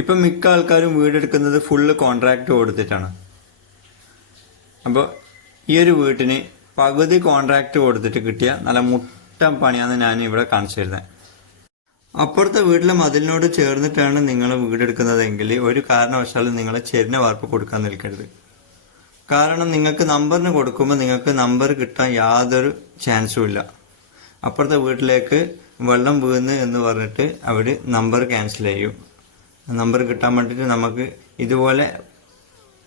ഇപ്പം മിക്ക ആൾക്കാരും വീടെടുക്കുന്നത് ഫുള്ള് കോൺട്രാക്ട് കൊടുത്തിട്ടാണ്. അപ്പോൾ ഈ ഒരു വീട്ടിന് പകുതി കോൺട്രാക്ട് കൊടുത്തിട്ട് കിട്ടിയ നല്ല മുട്ടം പണിയാന്ന് ഞാൻ ഇവിടെ കാണിച്ചു തരുന്നത് അപ്പുറത്തെ വീട്ടിലെ മതിലിനോട് ചേർന്നിട്ടാണ് നിങ്ങൾ വീടെടുക്കുന്നതെങ്കിൽ ഒരു കാരണവശാലും നിങ്ങൾ ചെരിഞ്ഞ വാർപ്പ് കൊടുക്കാൻ നിൽക്കരുത്. കാരണം നിങ്ങൾക്ക് നമ്പറിന് കൊടുക്കുമ്പോൾ നിങ്ങൾക്ക് നമ്പർ കിട്ടാൻ യാതൊരു ചാൻസും ഇല്ല. അപ്പുറത്തെ വീട്ടിലേക്ക് വെള്ളം വീണ് എന്ന് പറഞ്ഞിട്ട് അവർ നമ്പർ ക്യാൻസൽ ചെയ്യും. നമ്പർ കിട്ടാൻ വേണ്ടിയിട്ട് നമുക്ക് ഇതുപോലെ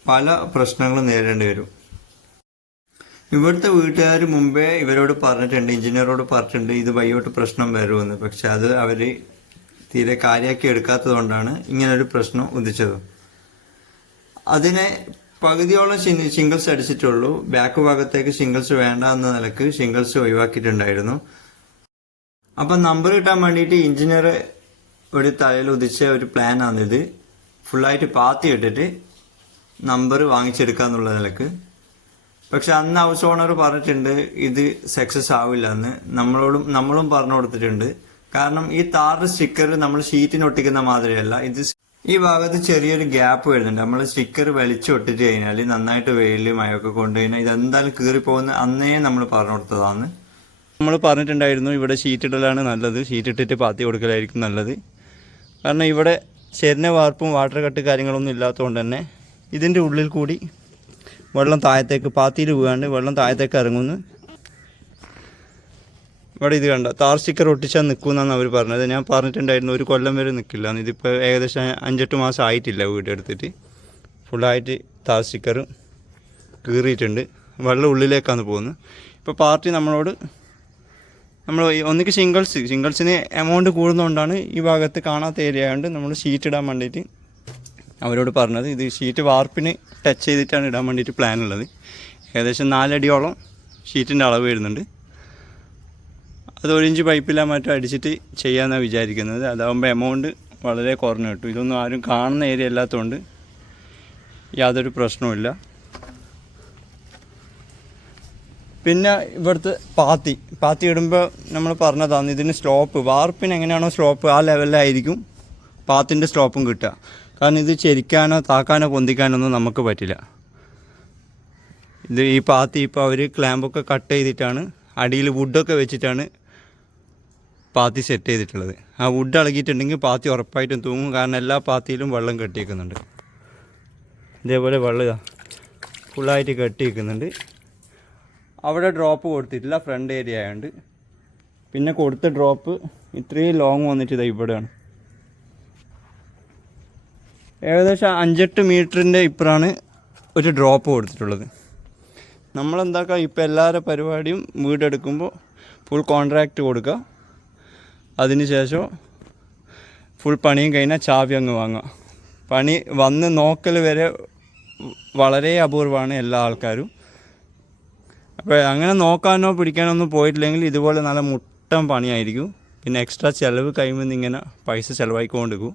പല പ്രശ്നങ്ങളും നേരിടേണ്ടി വരും. ഇവിടുത്തെ വീട്ടുകാർ മുമ്പേ ഇവരോട് പറഞ്ഞിട്ടുണ്ട് എഞ്ചിനീയറോട് പറഞ്ഞിട്ടുണ്ട് ഇത് വയ്യോട്ട് പ്രശ്നം വരുമെന്ന്. പക്ഷെ അത് അവർ തീരെ കാര്യമാക്കി എടുക്കാത്തത് കൊണ്ടാണ് ഇങ്ങനൊരു പ്രശ്നം ഉദിച്ചത്. അതിനെ പകുതിയോളം സിംഗിൾസ് അടിച്ചിട്ടുള്ളൂ. ബാക്ക് ഭാഗത്തേക്ക് സിംഗിൾസ് വേണ്ട എന്ന നിലയ്ക്ക് സിംഗിൾസ് ഒഴിവാക്കിയിട്ടുണ്ടായിരുന്നു. അപ്പം നമ്പർ കിട്ടാൻ വേണ്ടിയിട്ട് എഞ്ചിനീയർ ഒരു തലയിൽ ഉദിച്ച ഒരു പ്ലാനാണിത് ഫുള്ളായിട്ട് പാത്തി ഇട്ടിട്ട് നമ്പർ വാങ്ങിച്ചെടുക്കുക എന്നുള്ള നിലയ്ക്ക്. പക്ഷെ അന്ന് ഹൗസ് ഓണർ പറഞ്ഞിട്ടുണ്ട് ഇത് സക്സസ് ആവില്ല എന്ന്. നമ്മളോടും നമ്മളും പറഞ്ഞു കൊടുത്തിട്ടുണ്ട്. കാരണം ഈ താറ് സ്റ്റിക്കർ നമ്മൾ ഷീറ്റിന് ഒട്ടിക്കുന്ന മാതിരിയല്ല. ഇത് ഈ ഭാഗത്ത് ചെറിയൊരു ഗ്യാപ്പ് വരുന്നുണ്ട്. നമ്മൾ സ്റ്റിക്കർ വലിച്ചു ഒട്ടിച്ച് കഴിഞ്ഞാൽ നന്നായിട്ട് വെയിൽ മഴയൊക്കെ കൊണ്ടു കഴിഞ്ഞാൽ ഇതെന്തായാലും കീറി കീറിപ്പോകുന്ന അന്നേ നമ്മൾ പറഞ്ഞു കൊടുത്തതാണ്. നമ്മൾ പറഞ്ഞിട്ടുണ്ടായിരുന്നു ഇവിടെ ഷീറ്റ് ഇടലാണ് നല്ലത്. ഷീറ്റ് ഇട്ടിട്ട് പാത്തി കൊടുക്കലായിരിക്കും നല്ലത്. കാരണം ഇവിടെ ചെരിന വാർപ്പും വാട്ടർ കട്ട് കാര്യങ്ങളൊന്നും ഇല്ലാത്തതുകൊണ്ട് തന്നെ ഇതിന്റെ ഉള്ളിൽ കൂടി വെള്ളം താഴത്തേക്ക് പാത്തിയിൽ പോകാണ്ട് വെള്ളം താഴത്തേക്ക് ഇറങ്ങുന്നു. ഇവിടെ ഇത് കണ്ട? താർ സ്റ്റിക്കർ ഒട്ടിച്ചാൽ നിൽക്കുമെന്നാണ് അവർ പറഞ്ഞത്. ഞാൻ പറഞ്ഞിട്ടുണ്ടായിരുന്നു ഒരു കൊല്ലം വരെ നിൽക്കില്ല ഇതിപ്പോൾ ഏകദേശം അഞ്ചെട്ട് മാസം ആയിട്ടില്ല വീട് എടുത്തിട്ട്. ഫുള്ളായിട്ട് താർ സ്റ്റിക്കറും കീറിയിട്ടുണ്ട്. വെള്ളം ഉള്ളിലേക്കാണ് പോകുന്നത്. ഇപ്പോൾ പാർട്ടി നമ്മളോട് നമ്മൾ ഒന്നിക്ക് സിംഗിൾസ് സിംഗിൾസിന് എമൗണ്ട് കൂടുന്നതുകൊണ്ടാണ് ഈ ഭാഗത്ത് കാണാത്ത ഏരിയ ആയതുകൊണ്ട് നമ്മൾ ഷീറ്റ് ഇടാൻ വേണ്ടിയിട്ട് അവരോട് പറഞ്ഞത്. ഇത് ഷീറ്റ് വാർപ്പിന് ടച്ച് ചെയ്തിട്ടാണ് ഇടാൻ വേണ്ടിയിട്ട് പ്ലാൻ ഉള്ളത്. ഏകദേശം നാലടിയോളം ഷീറ്റിന്റെ അളവ് വരുന്നുണ്ട്. അത് ഒരു ഇഞ്ച് പൈപ്പില്ല മറ്റോ അടിച്ചിട്ട് ചെയ്യാമെന്നാണ് വിചാരിക്കുന്നത്. അതാകുമ്പോൾ എമൗണ്ട് വളരെ കുറഞ്ഞു കിട്ടും. ഇതൊന്നും ആരും കാണുന്ന ഏരിയ അല്ലാത്തതുകൊണ്ട് യാതൊരു പ്രശ്നവുമില്ല. പിന്നെ ഇവിടുത്തെ പാത്തി. പാത്തി ഇടുമ്പോൾ നമ്മൾ പറഞ്ഞതാണ് ഇതിന് സ്ലോപ്പ് വാർപ്പിന് എങ്ങനെയാണോ സ്ലോപ്പ് ആ ലെവലിലായിരിക്കും പാത്തിന്റെ സ്ലോപ്പും കിട്ടുക. കാരണം ഇത് ചെരിക്കാനോ താക്കാനോ പൊന്തിക്കാനോ ഒന്നും നമുക്ക് പറ്റില്ല. ഇത് ഈ പാത്തി ഇപ്പോൾ അവർ ക്ലാമ്പൊക്കെ കട്ട് ചെയ്തിട്ടാണ് അടിയിൽ വുഡൊക്കെ വെച്ചിട്ടാണ് പാത്തി സെറ്റ് ചെയ്തിട്ടുള്ളത്. ആ വുഡ് ഇളകിയിട്ടുണ്ടെങ്കിൽ പാത്തി ഉറപ്പായിട്ടും തൂങ്ങും. കാരണം എല്ലാ പാത്തിയിലും വെള്ളം കെട്ടിയിരിക്കുന്നുണ്ട് ഇതേപോലെ വെള്ളം ഫുള്ളായിട്ട് കെട്ടിയേക്കുന്നുണ്ട്. അവിടെ ഡ്രോപ്പ് കൊടുത്തിട്ടില്ല ഫ്രണ്ട് ഏരിയ ആയതുകൊണ്ട് പിന്നെ കൊടുത്ത ഡ്രോപ്പ് ഇത്രയും ലോങ് വന്നിട്ട് ഇതാ ഇവിടെയാണ്. ഏകദേശം അഞ്ചെട്ട് മീറ്ററിന്റെ ഇപ്പുറാണ് ഒരു ഡ്രോപ്പ് കൊടുത്തിട്ടുള്ളത്. നമ്മളെന്താക്കുക ഇപ്പോൾ എല്ലാവരുടെ പരിപാടിയും വീടെടുക്കുമ്പോൾ ഫുൾ കോൺട്രാക്റ്റ് കൊടുക്കുക അതിനുശേഷം ഫുൾ പണിയും കഴിഞ്ഞാൽ ചാവി അങ്ങ് വാങ്ങുക. പണി വന്ന് നോക്കൽ വരെ വളരെ അപൂർവമാണ് എല്ലാ ആൾക്കാരും. അങ്ങനെ നോക്കാനോ പിടിക്കാനോ ഒന്നും പോയിട്ടില്ലെങ്കിൽ ഇതുപോലെ നല്ല മുട്ടൻ പണിയായിരിക്കും. പിന്നെ എക്സ്ട്രാ ചിലവ് കഴിയുമ്പോൾ ഇങ്ങനെ പൈസ ചിലവായിക്കൊണ്ടിരിക്കും.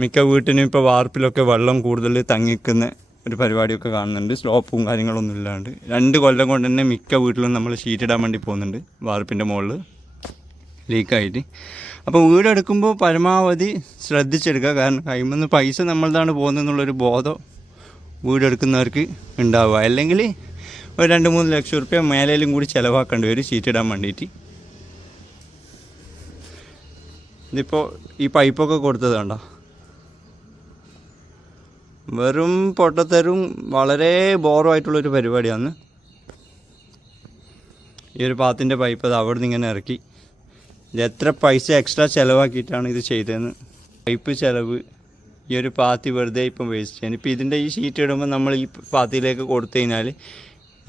മിക്ക വീട്ടിനും ഇപ്പോൾ വാർപ്പിലൊക്കെ വെള്ളം കൂടുതൽ തങ്ങിക്കുന്ന ഒരു പരിപാടിയൊക്കെ കാണുന്നുണ്ട്. സ്ലോപ്പും കാര്യങ്ങളൊന്നും ഇല്ലാണ്ട്. രണ്ട് കൊല്ലം കൊണ്ട് തന്നെ മിക്ക വീട്ടിലും നമ്മൾ ഷീറ്റ് ഇടാൻ വേണ്ടി പോകുന്നുണ്ട് വാർപ്പിന്റെ മുകളിൽ ലീക്കായിട്ട് അപ്പോൾ വീടെടുക്കുമ്പോൾ പരമാവധി ശ്രദ്ധിച്ചെടുക്കുക. കാരണം കൈമെന്ന് പൈസ നമ്മളതാണ് പോകുന്നതെന്നുള്ളൊരു ബോധം വീടെടുക്കുന്നവർക്ക് ഉണ്ടാവുക. അല്ലെങ്കിൽ ഒരു രണ്ട് മൂന്ന് ലക്ഷം റുപ്യ മേലേലും കൂടി ചിലവാക്കേണ്ടി വരും ഷീറ്റ് ഇടാൻ വേണ്ടിയിട്ട് ഇതിപ്പോൾ ഈ പൈപ്പൊക്കെ കൊടുത്തത് കണ്ടോ? വെറും പൊട്ടത്തരും വളരെ ബോറുമായിട്ടുള്ളൊരു പരിപാടിയാണ്. ഈ ഒരു പാത്തിന്റെ പൈപ്പ് അത് അവിടെ നിന്ന് ഇങ്ങനെ ഇറക്കി. ഇത് എത്ര പൈസ എക്സ്ട്രാ ചിലവാക്കിയിട്ടാണ് ഇത് ചെയ്തതെന്ന്. പൈപ്പ് ചിലവ് ഈ ഒരു പാത്തി വെറുതെ ഇപ്പം വേസ്റ്റ് ചെയ്യാൻ. ഇപ്പം ഇതിന്റെ ഈ ഷീറ്റ് ഇടുമ്പോൾ നമ്മൾ ഈ പാത്തിയിലേക്ക് കൊടുത്തു കഴിഞ്ഞാൽ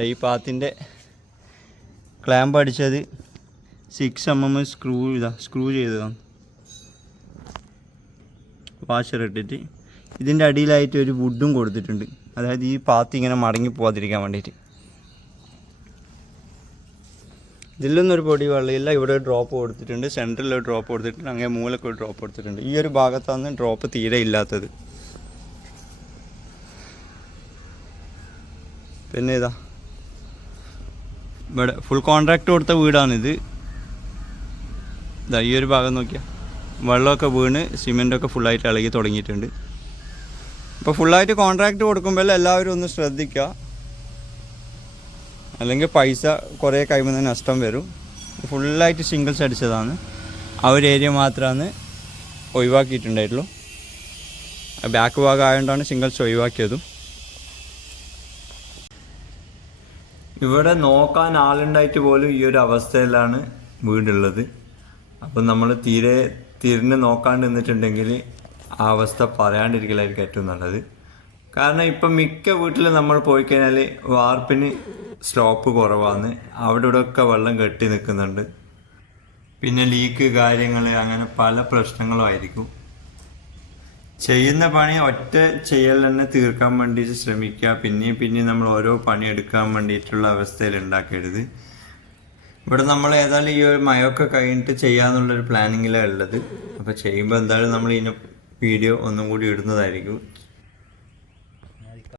ഈ പാത്തിന്റെ ക്ലാമ്പ് അടിച്ചത് സിക്സ് എം എം സ്ക്രൂ ഇതാ സ്ക്രൂ ചെയ്തതാണ്. വാഷർ ഇട്ടിട്ട്. ഇതിന്റെ അടിയിലായിട്ട് ഒരു വുഡും കൊടുത്തിട്ടുണ്ട്. അതായത് ഈ പാത്തി ഇങ്ങനെ മടങ്ങി പോകാതിരിക്കാൻ വേണ്ടിയിട്ട്. ഇതിലൊന്നും ഒരു പൊടി വെള്ളമില്ല ഇവിടെ ഡ്രോപ്പ് കൊടുത്തിട്ടുണ്ട് സെന്ററിൽ ഒരു ഡ്രോപ്പ് കൊടുത്തിട്ടുണ്ട് അങ്ങനെ മൂലൊക്കെ ഒരു ഡ്രോപ്പ് കൊടുത്തിട്ടുണ്ട്. ഈ ഒരു ഭാഗത്താണ് ഡ്രോപ്പ് തീരെ ഇല്ലാത്തത്. പിന്നെ ഇതാ ഇവിടെ ഫുൾ കോൺട്രാക്ട് കൊടുത്ത വീടാണിത്. ഇതാ ഈ ഒരു ഭാഗം നോക്കിയാൽ വെള്ളമൊക്കെ വീണ് സിമെന്റൊക്കെ ഫുള്ളായിട്ട് ഇളകി തുടങ്ങിയിട്ടുണ്ട്. അപ്പോൾ ഫുള്ളായിട്ട് കോൺട്രാക്ട് കൊടുക്കുമ്പോൾ എല്ലാവരും ഒന്ന് ശ്രദ്ധിക്കുക അല്ലെങ്കിൽ പൈസ കുറേ കഴിയുമ്പോൾ തന്നെ നഷ്ടം വരും. ഫുള്ളായിട്ട് സിംഗിൾസ് അടിച്ചതാണ്. ആ ഒരു ഏരിയ മാത്രമാണ് ഒഴിവാക്കിയിട്ടുണ്ടായിട്ടുള്ളൂ. ബാക്ക് ഭാഗം ആയതുകൊണ്ടാണ് സിംഗിൾസ് ഒഴിവാക്കിയതും. ഇവിടെ നോക്കാൻ ആളുണ്ടായിട്ട് പോലും ഈ ഒരു അവസ്ഥയിലാണ് വീടുള്ളത്. അപ്പം നമ്മൾ തീരെ തിരിഞ്ഞ് നോക്കാണ്ട് നിന്നിട്ടുണ്ടെങ്കിൽ ആ അവസ്ഥ പറയാണ്ടിരിക്കലായിരിക്കും ഏറ്റവും നല്ലത്. കാരണം ഇപ്പം മിക്ക വീട്ടിൽ നമ്മൾ പോയി കഴിഞ്ഞാൽ വാർപ്പിന് സ്ലോപ്പ് കുറവാണ്. അവിടെ ഇവിടെ ഒക്കെ വെള്ളം കെട്ടി നിൽക്കുന്നുണ്ട്. പിന്നെ ലീക്ക് കാര്യങ്ങൾ അങ്ങനെ പല പ്രശ്നങ്ങളും ആയിരിക്കും. ചെയ്യുന്ന പണി ഒറ്റ ചെയ്യൽ തന്നെ തീർക്കാൻ വേണ്ടിയിട്ട് ശ്രമിക്കുക. പിന്നെയും പിന്നെയും നമ്മൾ ഓരോ പണി എടുക്കാൻ വേണ്ടിയിട്ടുള്ള അവസ്ഥയിൽ ഉണ്ടാക്കരുത് ഇവിടെ നമ്മൾ ഏതായാലും ഈ ഒരു മയൊക്കെ കഴിഞ്ഞിട്ട് ചെയ്യാന്നുള്ളൊരു പ്ലാനിങ്ങിലാണ് ഉള്ളത്. അപ്പോൾ ചെയ്യുമ്പോൾ എന്തായാലും നമ്മൾ ഇതിന് വീഡിയോ ഒന്നും കൂടി ഇടുന്നതായിരിക്കും.